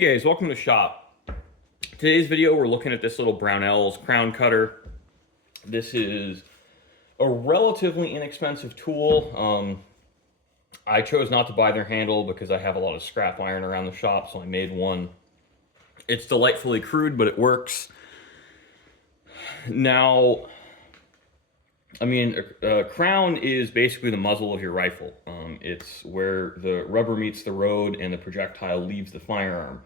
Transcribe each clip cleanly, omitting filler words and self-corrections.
Hey guys, welcome to the shop. Today's video we're looking at this little Brownells crown cutter. This is a relatively inexpensive tool. I chose not to buy their handle because I have a lot of scrap iron around the shop, so I made one. It's delightfully crude, but it works. Now, a crown is basically the muzzle of your rifle. It's where the rubber meets the road and the projectile leaves the firearm.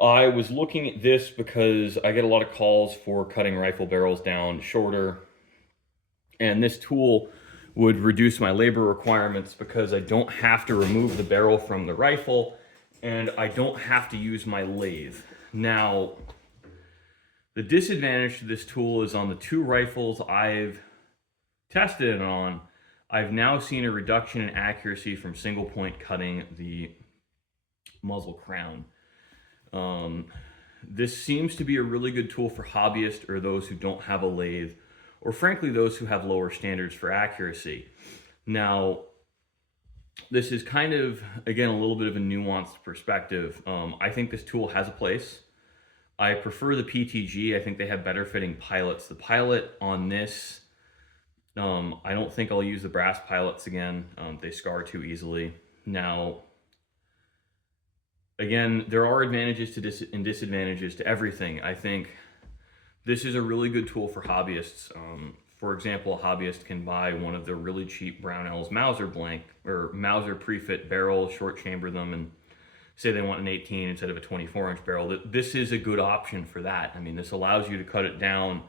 I was looking at this because I get a lot of calls for cutting rifle barrels down shorter, and this tool would reduce my labor requirements because I don't have to remove the barrel from the rifle and I don't have to use my lathe. Now, the disadvantage to this tool is on the two rifles I've tested it on, I've now seen a reduction in accuracy from single point cutting the muzzle crown. This seems to be a really good tool for hobbyists or those who don't have a lathe, or frankly those who have lower standards for accuracy. Now, this is kind of, again, a little bit of a nuanced perspective. I think this tool has a place. I prefer the PTG. I think they have better fitting pilots. The pilot on this, I don't think I'll use the brass pilots again. They scar too easily. Now, again, there are advantages to and disadvantages to everything. I think this is a really good tool for hobbyists. For example, a hobbyist can buy one of the really cheap Brownells Mauser blank or Mauser pre-fit barrels, short chamber them, and say they want an 18 instead of a 24-inch barrel. This is a good option for that. I mean, this allows you to cut it down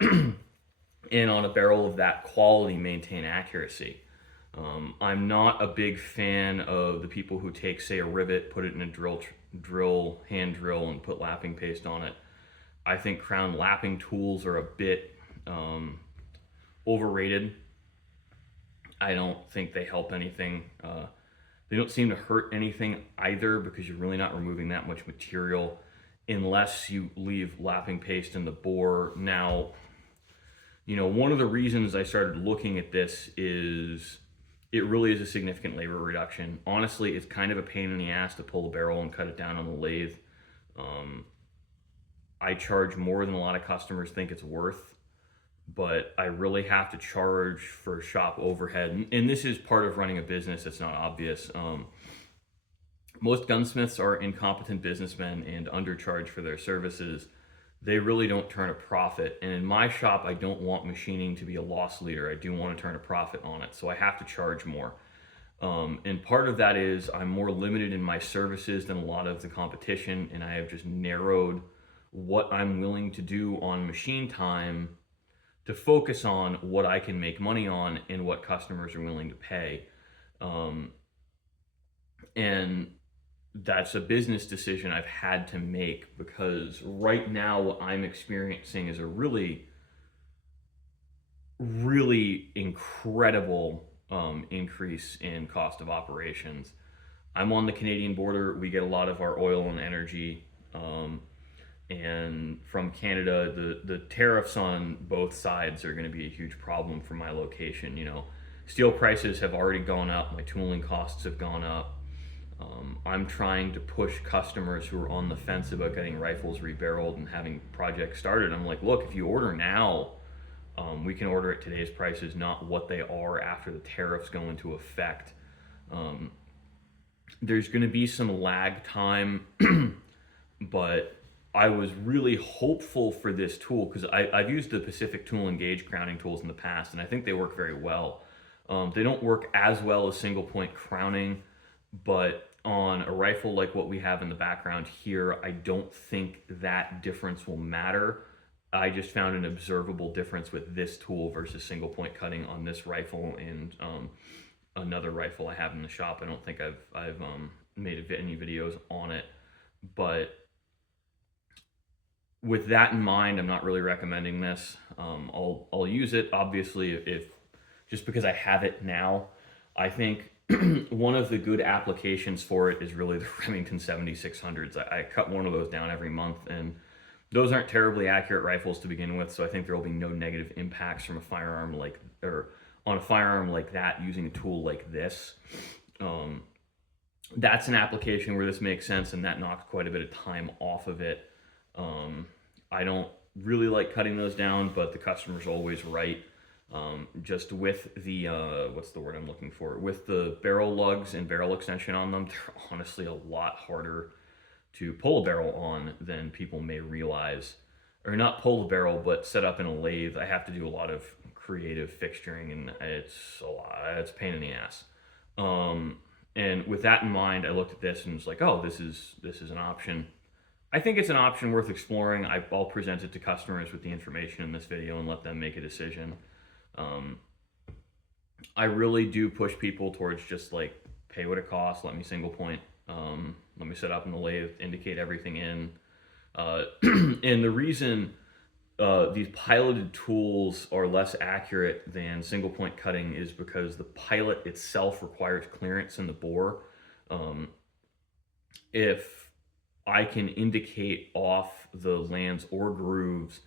and on a barrel of that quality maintain accuracy. I'm not a big fan of the people who take, say, a rivet, put it in a hand drill, and put lapping paste on it. I think crown lapping tools are a bit overrated. I don't think they help anything. They don't seem to hurt anything either because you're really not removing that much material unless you leave lapping paste in the bore. Now, one of the reasons I started looking at this is it really is a significant labor reduction. Honestly, it's kind of a pain in the ass to pull the barrel and cut it down on the lathe. I charge more than a lot of customers think it's worth, but I really have to charge for shop overhead. And this is part of running a business that's not obvious. Most gunsmiths are incompetent businessmen and undercharge for their services. They really don't turn a profit. And in my shop, I don't want machining to be a loss leader. I do want to turn a profit on it. So I have to charge more. And part of that is I'm more limited in my services than a lot of the competition. And I have just narrowed what I'm willing to do on machine time to focus on what I can make money on and what customers are willing to pay. And that's a business decision I've had to make because right now what I'm experiencing is a really, really incredible increase in cost of operations. I'm on the Canadian border. We get a lot of our oil and energy and from Canada. The tariffs on both sides are going to be a huge problem for my location. Steel prices have already gone up. My tooling costs have gone up. I'm trying to push customers who are on the fence about getting rifles rebarreled and having projects started. I'm like, look, if you order now, we can order at today's prices, not what they are after the tariffs go into effect. There's going to be some lag time, but I was really hopeful for this tool because I've used the Pacific Tool and Gauge crowning tools in the past, and I think they work very well. They don't work as well as single point crowning, but on a rifle like what we have in the background here, I don't think that difference will matter. I just found an observable difference with this tool versus single point cutting on this rifle and another rifle I have in the shop. I don't think I've made any videos on it, but with that in mind, I'm not really recommending this. I'll use it obviously if just because I have it now. I think one of the good applications for it is really the Remington 7600s. I cut one of those down every month, and those aren't terribly accurate rifles to begin with, so I think there will be no negative impacts from a firearm on a firearm like that using a tool like this. that's an application where this makes sense, and that knocks quite a bit of time off of it. I don't really like cutting those down, but the customer's always right. Just with the what's the word I'm looking for? With the barrel lugs and barrel extension on them, they're honestly a lot harder to pull a barrel on than people may realize. Or not pull the barrel, but set up in a lathe. I have to do a lot of creative fixturing, and it's a lot. It's a pain in the ass. And with that in mind, I looked at this and was like, oh, this is an option. I think it's an option worth exploring. I'll present it to customers with the information in this video and let them make a decision. I really do push people towards just like pay what it costs, let me single point, let me set up in the lathe, indicate everything in. And the reason these piloted tools are less accurate than single point cutting is because the pilot itself requires clearance in the bore. If I can indicate off the lands or grooves,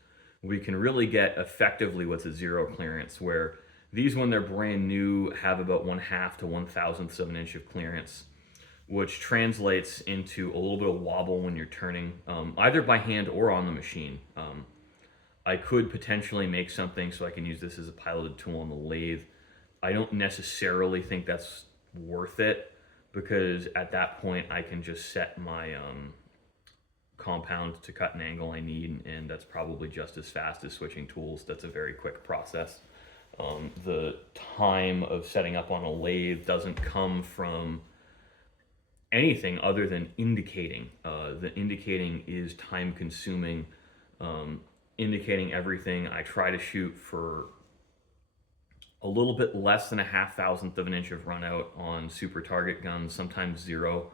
we can really get effectively what's a zero clearance, where these, when they're brand new, have about 1/2 to 1/1000th of an inch of clearance, which translates into a little bit of wobble when you're turning, either by hand or on the machine. I could potentially make something so I can use this as a piloted tool on the lathe. I don't necessarily think that's worth it, because at that point I can just set my compound to cut an angle I need, and that's probably just as fast as switching tools. That's a very quick process. The time of setting up on a lathe doesn't come from anything other than indicating. The indicating is time consuming. Indicating everything, I try to shoot for a little bit less than 1/2,000th of an inch of run out on super target guns, sometimes 0,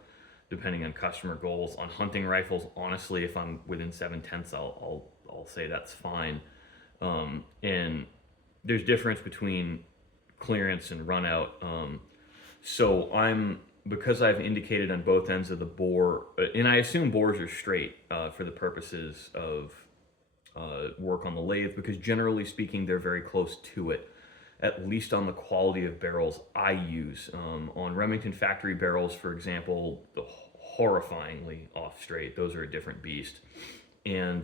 depending on customer goals. On hunting rifles, honestly, if I'm within 7/10, I'll say that's fine. And there's difference between clearance and run out. So because I've indicated on both ends of the bore, and I assume bores are straight for the purposes of work on the lathe, because generally speaking, they're very close to it, at least on the quality of barrels I use. On Remington factory barrels, for example, the horrifyingly off straight, those are a different beast. And,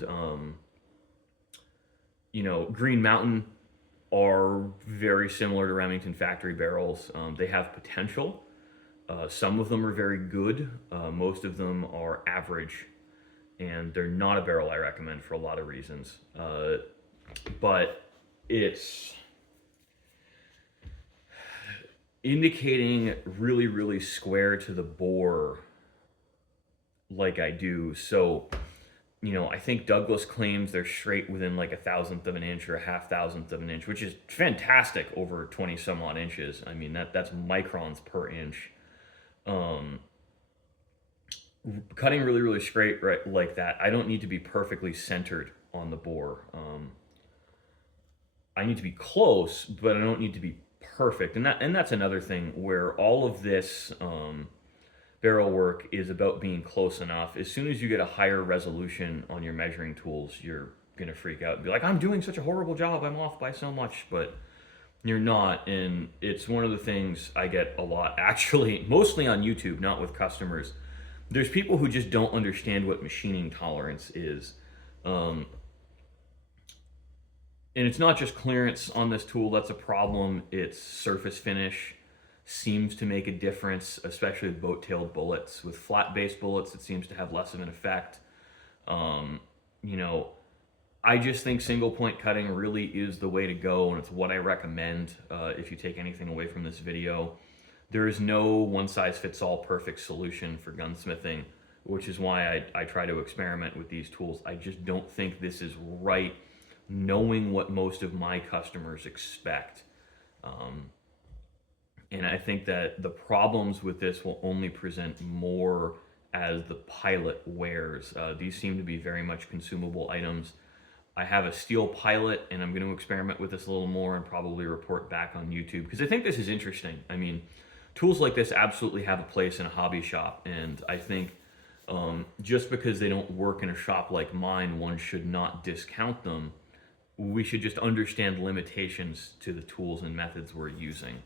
Green Mountain are very similar to Remington factory barrels. They have potential. Some of them are very good. Most of them are average, and they're not a barrel I recommend for a lot of reasons. But it's indicating really, really square to the bore like I do. So, I think Douglas claims they're straight within like 1/1000th of an inch or 1/2,000th of an inch, which is fantastic over 20 some odd inches. I mean, that's microns per inch. Cutting really, really straight right like that, I don't need to be perfectly centered on the bore. I need to be close, but I don't need to be perfect. And that's another thing where all of this barrel work is about being close enough. As soon as you get a higher resolution on your measuring tools, you're gonna freak out and be like, I'm doing such a horrible job, I'm off by so much. But you're not. And it's one of the things I get a lot, actually, mostly on YouTube, not with customers. There's people who just don't understand what machining tolerance is. And it's not just clearance on this tool that's a problem. It's surface finish seems to make a difference, especially with boat-tailed bullets. With flat-based bullets, it seems to have less of an effect. I just think single point cutting really is the way to go, and it's what I recommend if you take anything away from this video. There is no one-size-fits-all perfect solution for gunsmithing, which is why I try to experiment with these tools. I just don't think this is right, knowing what most of my customers expect. And I think that the problems with this will only present more as the pilot wears. These seem to be very much consumable items. I have a steel pilot, and I'm going to experiment with this a little more and probably report back on YouTube, because I think this is interesting. I mean, tools like this absolutely have a place in a hobby shop, and I think just because they don't work in a shop like mine, one should not discount them. We should just understand limitations to the tools and methods we're using.